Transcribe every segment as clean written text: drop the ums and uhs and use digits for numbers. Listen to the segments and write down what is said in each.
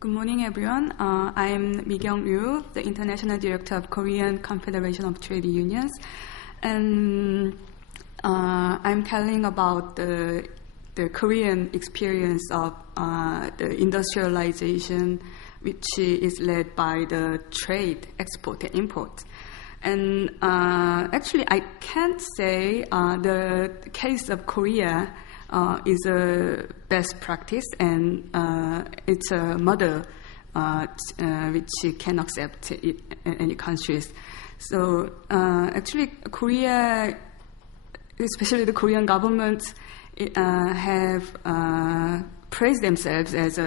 Good morning, everyone. I'm Mikyung Ryu, the International Director of Korean Confederation of Trade Unions, and I'm telling about the Korean experience of the industrialization, which is led by the trade, export and import. And actually, I can't say the case of Korea is a best practice, and it's a model which can accept in any countries. So actually, Korea, especially the Korean government, have praised themselves as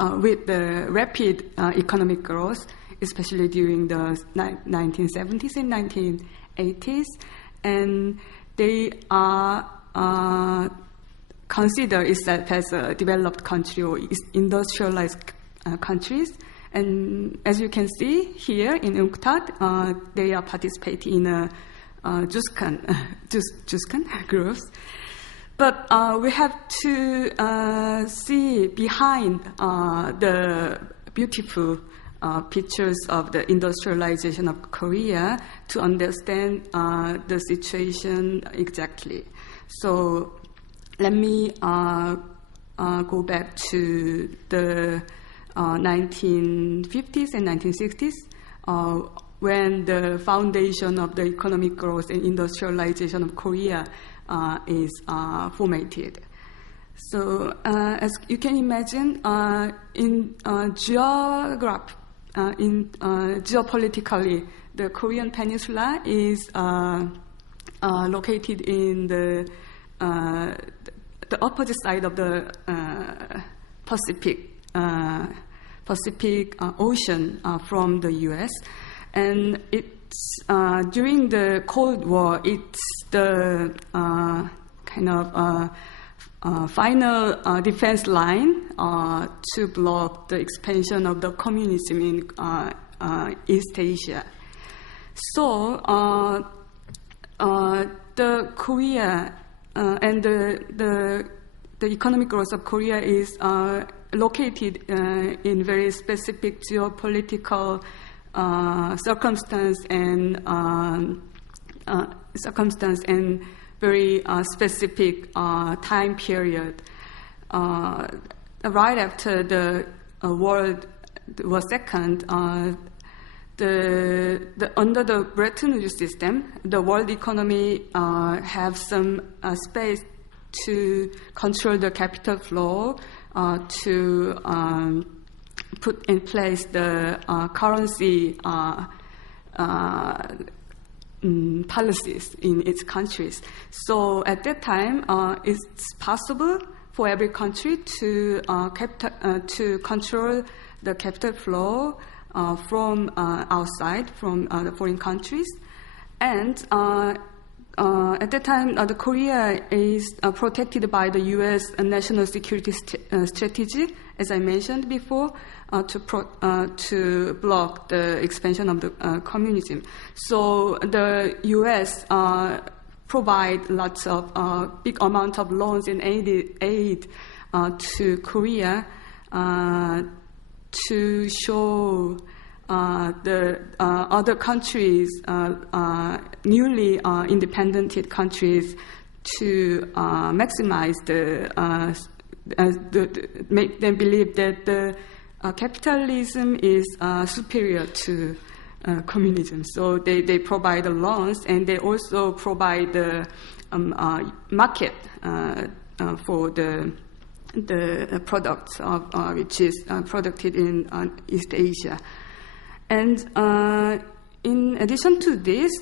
with the rapid economic growth, especially during the 1970s and 1980s, and they are consider itself as a developed country or industrialized countries. And as you can see here in UNCTAD, they are participating in a JUSCAN groups. But we have to see behind the beautiful pictures of the industrialization of Korea to understand the situation exactly. So let me go back to the 1950s and 1960s when the foundation of the economic growth and industrialization of Korea is formatted. So as you can imagine, in geopolitically, the Korean Peninsula is located in the opposite side of the Pacific Ocean from the U.S. And it's during the Cold War, it's the kind of final defense line to block the expansion of the communism in East Asia. So the Korea and the economic growth of Korea is located in very specific geopolitical circumstance and very specific time period. Right after the World War II, under the Bretton Woods system, the world economy have some space to control the capital flow, to put in place the currency policies in its countries. So at that time, it's possible for every country to control the capital flow from outside, from the foreign countries. And at that time, the Korea is protected by the U.S. national security strategy, as I mentioned before, to block the expansion of the communism. So the U.S. provide lots of big amount of loans and aid to Korea to show the other countries, newly independent countries, to maximize make them believe that the capitalism is superior to communism. So they provide the loans, and they also provide the market for the products which is produced in East Asia. And in addition to this,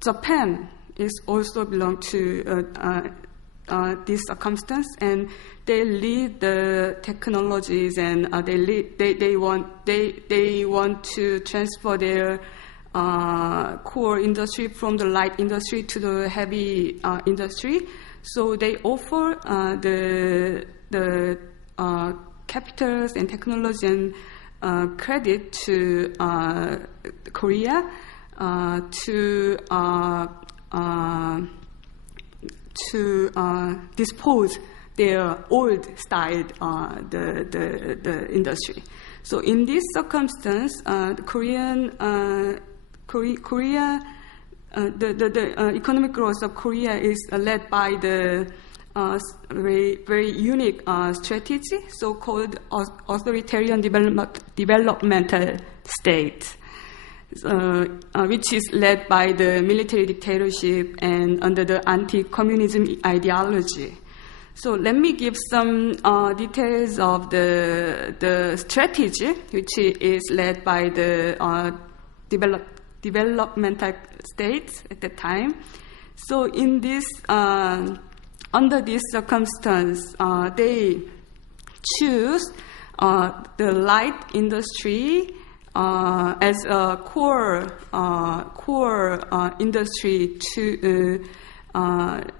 Japan is also belong to this circumstance, and they lead the technologies, and they want to transfer their core industry from the light industry to the heavy industry. So they offer the capitals and technology and credit to Korea to dispose their old style the industry. So in this circumstance, the economic growth of Korea is led by the very unique strategy, so-called authoritarian developmental state, which is led by the military dictatorship and under the anti-communism ideology. So let me give some details of the strategy, which is led by the developmental states at the time. So in this, under this circumstance, they choose the light industry as a core industry to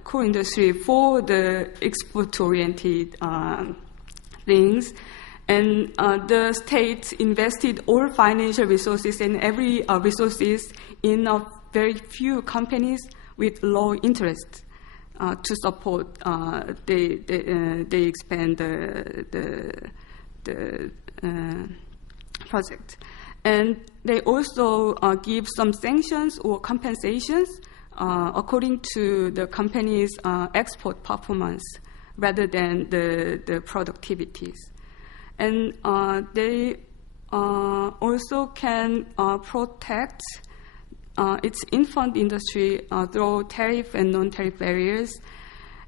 core industry for the export-oriented things, and the state invested all financial resources and every resources in a very few companies with low interest to support they expand the project, and they also give some sanctions or compensations according to the company's export performance rather than the productivities. And they also can protect its infant industry through tariff and non-tariff barriers.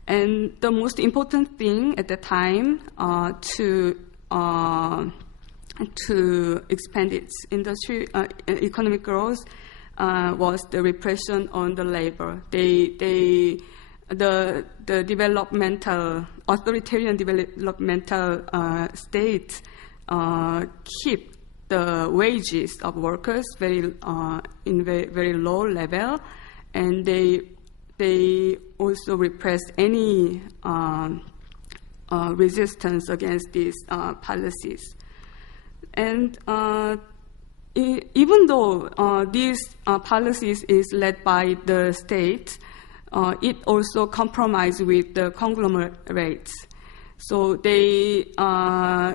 And the most important thing at the time to expand its industry economic growth was the repression on the labor. The developmental authoritarian developmental states keep the wages of workers very low level, and they also repress any resistance against these policies. And even though these policies is led by the state, it also compromised with the conglomerates. So they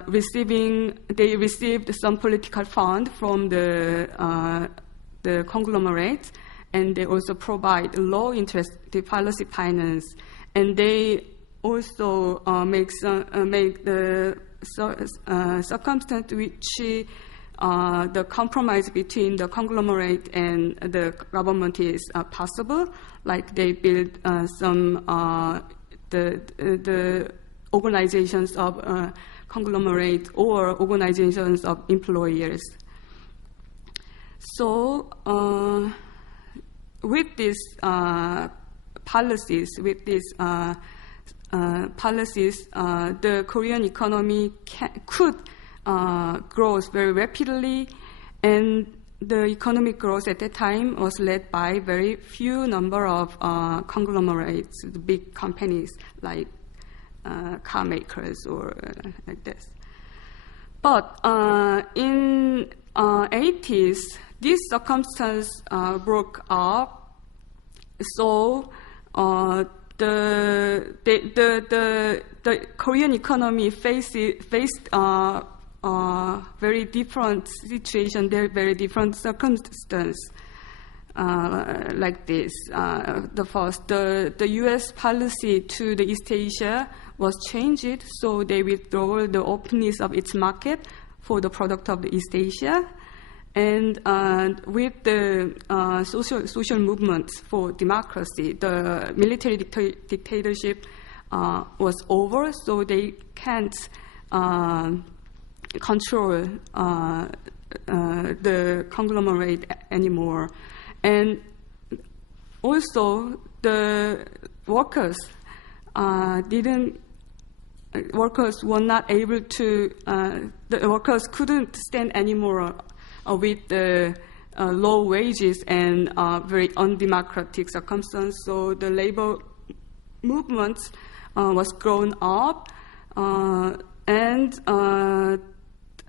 received some political fund from the conglomerates, and they also provide low interest policy finance, and they also make the circumstance which the compromise between the conglomerate and the government is possible. Like they build some the organizations of conglomerate or organizations of employers. So with these policies, the Korean economy could grow very rapidly, and the economic growth at that time was led by very few number of conglomerates, the big companies like car makers or like this. But in 80s, this circumstance broke up. So the Korean economy faced very different situation, very different circumstance like this. The U.S. policy to the East Asia was changed, so they withdrew the openness of its market for the product of the East Asia. And with the social movements for democracy, the military dictatorship was over, so they can't control the conglomerate anymore. And also the workers were not able to, the workers couldn't stand anymore with the low wages and very undemocratic circumstances. So the labor movement was grown up, and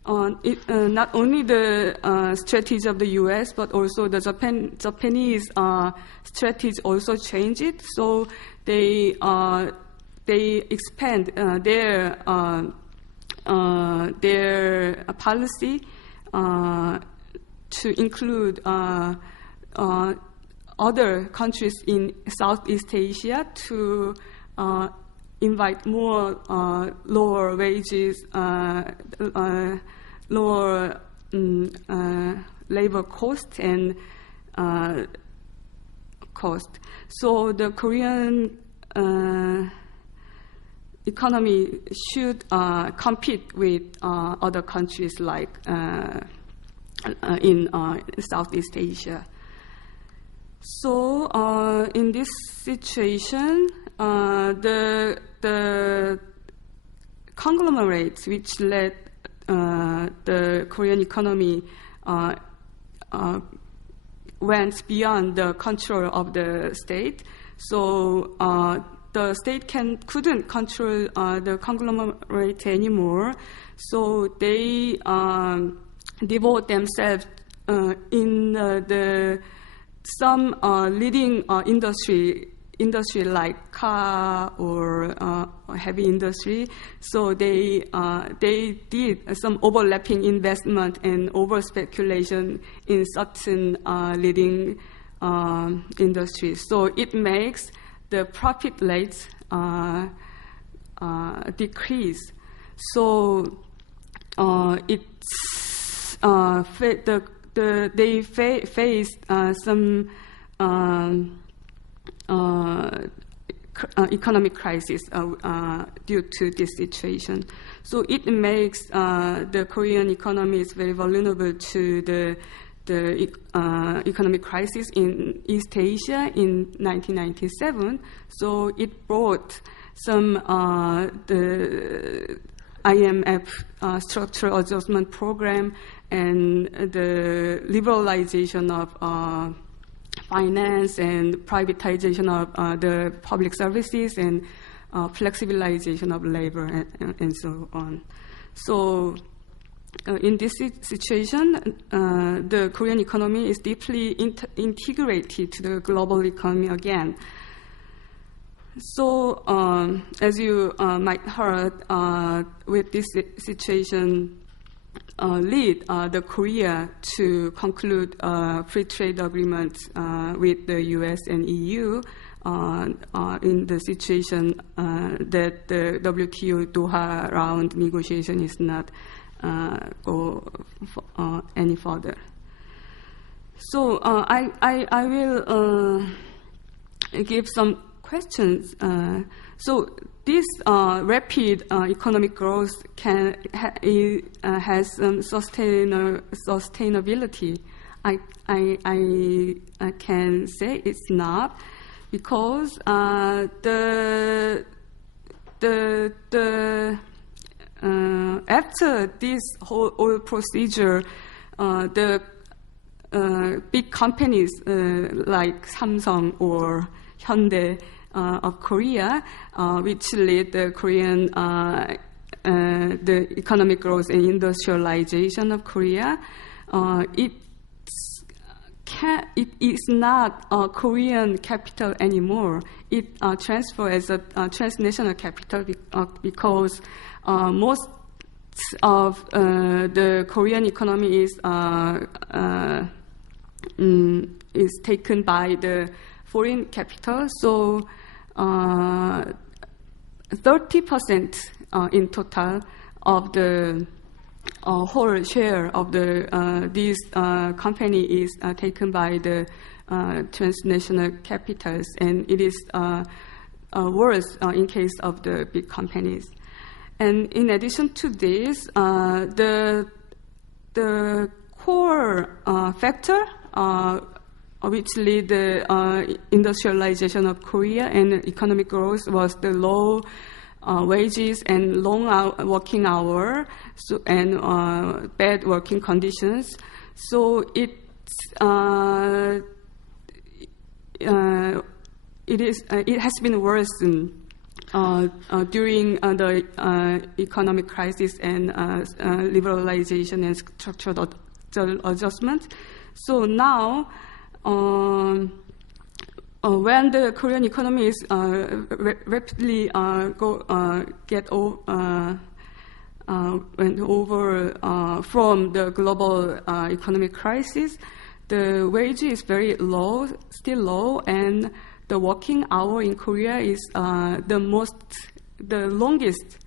not only the strategy of the U.S., but also the Japanese strategy also changed. So they they expand their policy to include other countries in Southeast Asia to invite more lower wages, lower labor cost and cost. So the Korean economy should compete with other countries like in Southeast Asia. So in this situation, the conglomerates which led the Korean economy went beyond the control of the state. So the state couldn't control the conglomerate anymore. So they devote themselves in some leading industry like car or heavy industry. So they did some overlapping investment and over speculation in certain leading industries. So it makes the profit rates decrease. So they faced some economic crisis due to this situation. So it makes the Korean economy is very vulnerable to the economic crisis in East Asia in 1997. So it brought some the IMF structural adjustment program and the liberalization of finance and privatization of the public services and flexibilization of labor and so on. So in this situation, the Korean economy is deeply integrated to the global economy again. So as you might heard, with this situation lead the Korea to conclude free trade agreements with the US and EU in the situation that the WTO Doha round negotiation is not go any further. So I will give some questions. So this rapid economic growth has some sustainability. I can say it's not, because after this whole procedure, the big companies like Samsung or Hyundai of Korea, which lead the Korean the economic growth and industrialization of Korea, it is not a Korean capital anymore. It transfers as a transnational capital because most of the Korean economy is taken by the foreign capital. So 30% in total of the whole share of the this company is taken by the transnational capitals, and it is worse in case of the big companies. And in addition to this, the core factor which lead the industrialization of Korea and economic growth was the low wages and long working hour, and bad working conditions. So it has been worsened during the economic crisis and liberalization and structural adjustment. So now when the Korean economy is rapidly went over from the global economic crisis, the wage is very low, still low, and the working hour in Korea is the longest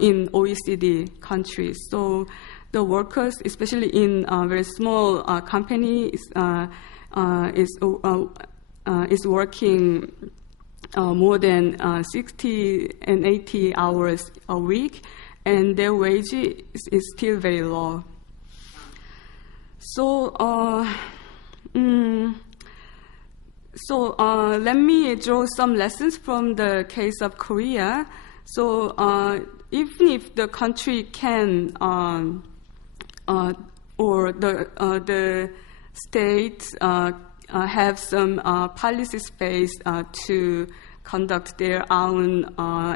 in OECD countries. So the workers, especially in very small companies, is working more than 60 and 80 hours a week, and their wage is still very low. So, let me draw some lessons from the case of Korea. So, even if the country can, or the states have some policy space to conduct their own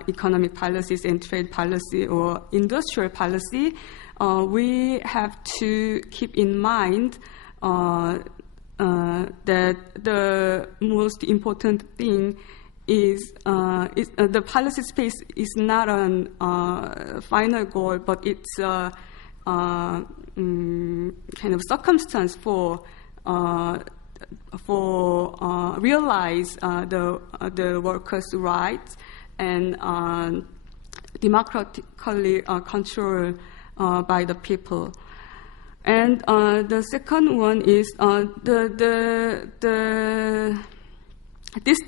economic policies and trade policy or industrial policy, we have to keep in mind that the most important thing is the policy space is not a final goal, but it's a kind of circumstance for realize the workers' rights and democratically controlled by the people. And the second one is this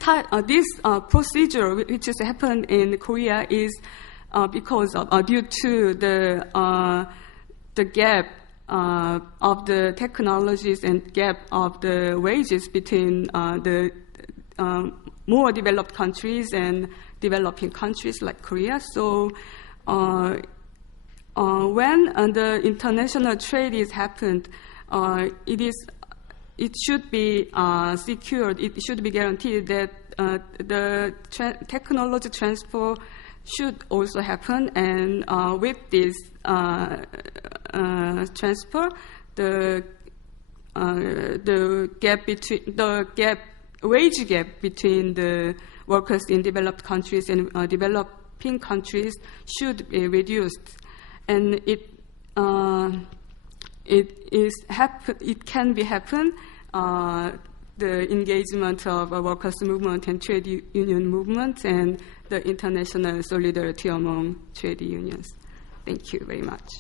procedure which has happened in Korea is because of due to the gap of the technologies and gap of the wages between the more developed countries and developing countries like Korea. So when the international trade is happened, it should be secured. It should be guaranteed that the technology transfer should also happen, and with this transfer, the wage gap between the workers in developed countries and developing countries should be reduced, and it can be happen. The engagement of a workers' movement and trade union movement and the international solidarity among trade unions. Thank you very much.